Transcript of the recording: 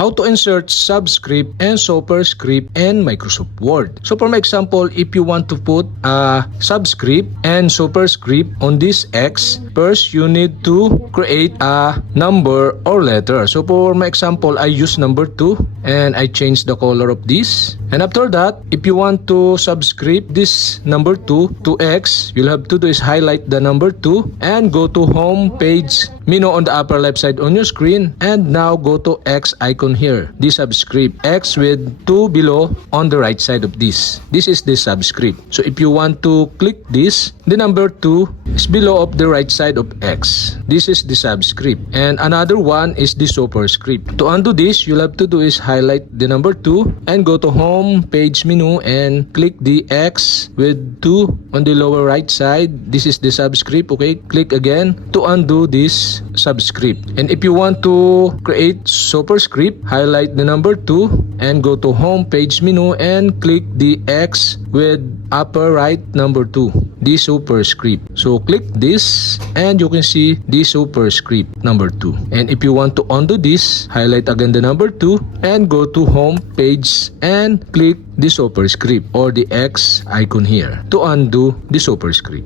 how to insert subscript and superscript in Microsoft Word. So for my example, if you want to put a subscript and superscript on this X, first you need to create a number or letter. So for my example, I use number 2 and I change the color of this. And after that, if you want to subscript this number 2 to X, you'll have to do is highlight the number 2 and go to home page menu on the upper left side on your screen, and now go to X icon here, the subscript, X with 2 below on the right side of this. This is the subscript. So if you want to click this, the number 2 is below of the right side of X. This is the subscript, and another one is the superscript. To undo this, you'll have to do is highlight the number 2 and go to home page menu and click the X with 2 on the lower right side. This is the subscript. Okay, click again to undo this subscript. And if you want to create superscript, highlight the number 2 and go to home page menu and click the X with upper right number 2, the superscript. So click this and you can see the superscript number 2. And if you want to undo this, highlight again the number 2 and go to home page and click the superscript or the X icon here to undo the superscript.